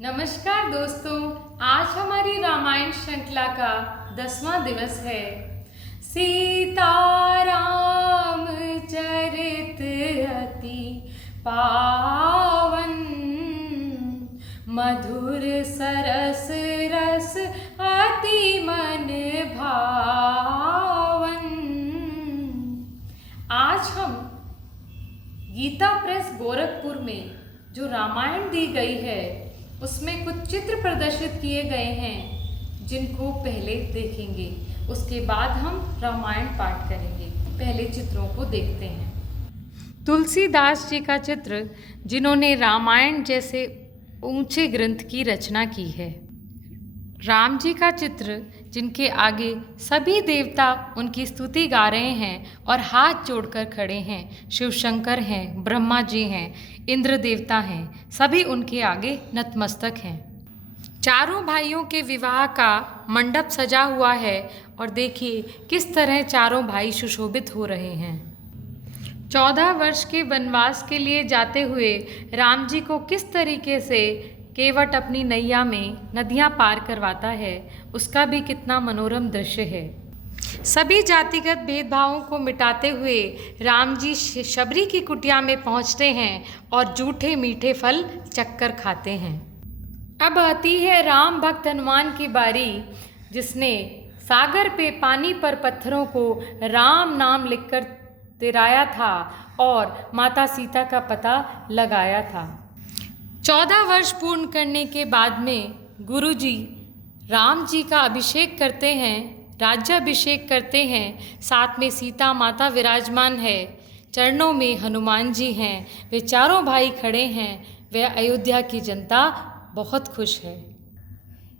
नमस्कार दोस्तों, आज हमारी रामायण श्रृंखला का 10वां दिवस है। सीताराम चरित अति पावन, मधुर सरस रस अति मन भावन। आज हम गीता प्रेस गोरखपुर में जो रामायण दी गई है उसमें कुछ चित्र प्रदर्शित किए गए हैं जिनको पहले देखेंगे, उसके बाद हम रामायण पाठ करेंगे। पहले चित्रों को देखते हैं। तुलसीदास जी का चित्र, जिन्होंने रामायण जैसे ऊंचे ग्रंथ की रचना की है। राम जी का चित्र, जिनके आगे सभी देवता उनकी स्तुति गा रहे हैं और हाथ जोड़कर खड़े हैं। शिव शंकर हैं, ब्रह्मा जी हैं, इंद्र देवता हैं, सभी उनके आगे नतमस्तक हैं। चारों भाइयों के विवाह का मंडप सजा हुआ है और देखिए किस तरह चारों भाई सुशोभित हो रहे हैं। 14 वर्ष के वनवास के लिए जाते हुए राम जी को किस तरीके से केवट अपनी नैया में नदियां पार करवाता है, उसका भी कितना मनोरम दृश्य है। सभी जातिगत भेदभावों को मिटाते हुए राम जी शबरी की कुटिया में पहुंचते हैं और जूठे मीठे फल चक्कर खाते हैं। अब आती है राम भक्त हनुमान की बारी, जिसने सागर पे पानी पर पत्थरों को राम नाम लिखकर तिराया था और माता सीता का पता लगाया था। 14 वर्ष पूर्ण करने के बाद में गुरु जी राम जी का अभिषेक करते हैं, राज्याभिषेक करते हैं। साथ में सीता माता विराजमान है, चरणों में हनुमान जी हैं, वे चारों भाई खड़े हैं। वे अयोध्या की जनता बहुत खुश है।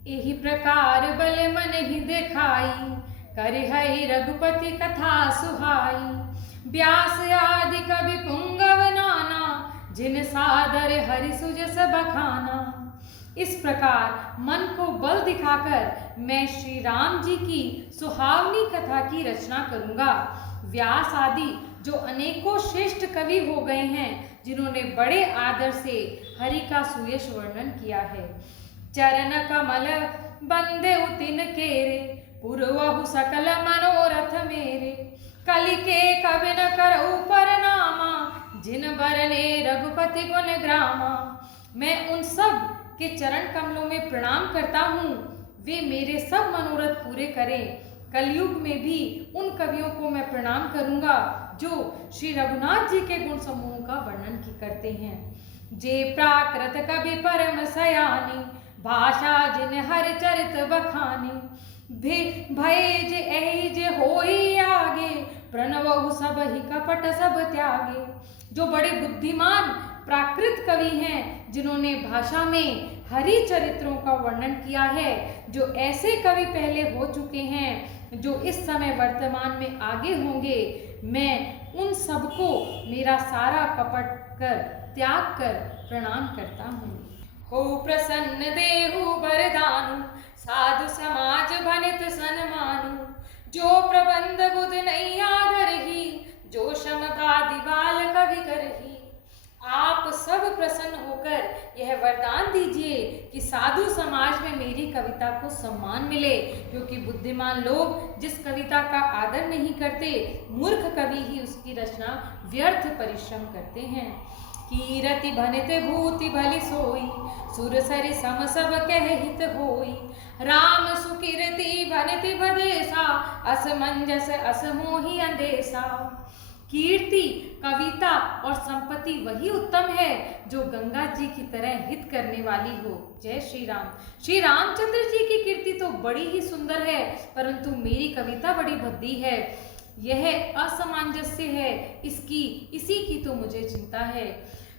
यही प्रकार बल मन ही देखाई, करे हरि रघुपति कथा सुहाई। व्यास आदि कवि पुंगव नाना, जिन सादर हरि सुजस बखाना। इस प्रकार मन को बल दिखाकर मैं श्री राम जी की सुहावनी कथा की रचना करूंगा। व्यास आदि जो अनेकों श्रेष्ठ कवि हो गए हैं, जिन्होंने बड़े आदर से हरि का सुयश वर्णन किया है। चरण कमल बंदे तिन केरे, पुरवहु सकल मनोरथ मेरे। कलि के कवि न करऊ परनामा, जिन बरने रघुपति गुण ग्रामा। मैं उन सब के चरण कमलों में प्रणाम करता हूँ, वे मेरे सब मनोरथ पूरे करें। कलयुग में भी उन कवियों को मैं प्रणाम करूँगा जो श्री रघुनाथ जी के गुण समूह का वर्णन करते हैं। जे प्राकृत कवि परम सयानी, भाषा जिन हर चरित बखानी। भय जे एहि जे होई आगे, प्रणवहु सब ही कपट सब त्यागे। जो बड़े बुद्धिमान प्राकृत कवि हैं, जिन्होंने भाषा में हरि चरित्रों का वर्णन किया है। जो ऐसे कवि पहले हो चुके हैं, जो इस समय वर्तमान में आगे होंगे, मैं उन सबको मेरा सारा कपट कर त्याग कर प्रणाम करता हूँ। हो प्रसन्न देहु बरदानु, साधु समाज भनित सन्मानु। जो प्रबंध बुध नैया धरही, जो समगादि बाल कवि करही। आप सब प्रसन्न होकर यह वरदान दीजिए कि साधु समाज में मेरी कविता को सम्मान मिले, क्योंकि बुद्धिमान लोग जिस कविता का आदर नहीं करते, मूर्ख कवि ही उसकी रचना व्यर्थ परिश्रम करते हैं। कीरति भनित भूति भली सोई, सुर सरि सम सब कह हित होई। राम सुकीर्ति भनित भदेसा, असमंजस असमोहि अंदेसा। कीर्ति, कविता और संपत्ति वही उत्तम है जो गंगा जी की तरह हित करने वाली हो। जय श्री राम। श्री रामचंद्र जी की कीर्ति तो बड़ी ही सुंदर है, परंतु मेरी कविता बड़ी भद्दी है। यह असामंजस्य है, इसी की तो मुझे चिंता है।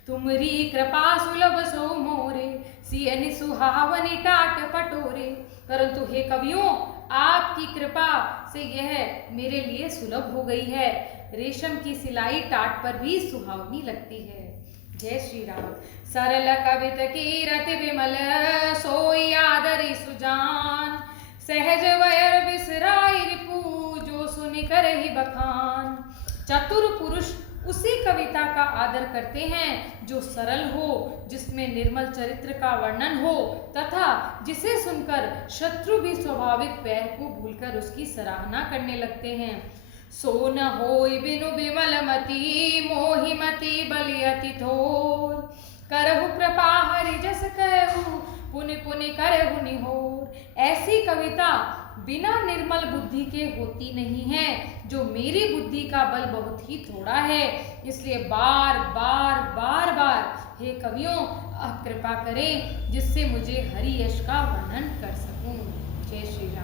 तुमरी कृपा सुलभ सो मोरे, सियनि सुहावनी टाट पटोरे। परंतु हे कवियों, आपकी कृपा से यह मेरे लिए सुलभ हो गई है। रेशम की सिलाई टाट पर भी सुहावनी लगती है। जय श्री राम। सरल कवित की रति विमल, सोई आदरी सुजान। सहज वयर बिसराई रिपु, जो सुनि करहि बखान। चतुर पुरुष उसी कविता का आदर करते हैं जो सरल हो, जिसमें निर्मल चरित्र का वर्णन हो तथा जिसे सुनकर शत्रु भी स्वाभाविक वैर को भूलकर उसकी सराहना करने लगते हैं। सो न होई बिनु बिमल मति, मोहि मति बलि अति थोर, करहु कृपा हरि जस कहु, पुनि पुनि करहु निहोर। ऐसी कविता बिना निर्मल बुद्धि के होती नहीं है, जो मेरी बुद्धि का बल बहुत ही थोड़ा है, इसलिए बार बार बार बार हे कवियों आप कृपा करें जिससे मुझे हरि यश का वर्णन कर सकूं। जय श्री राम।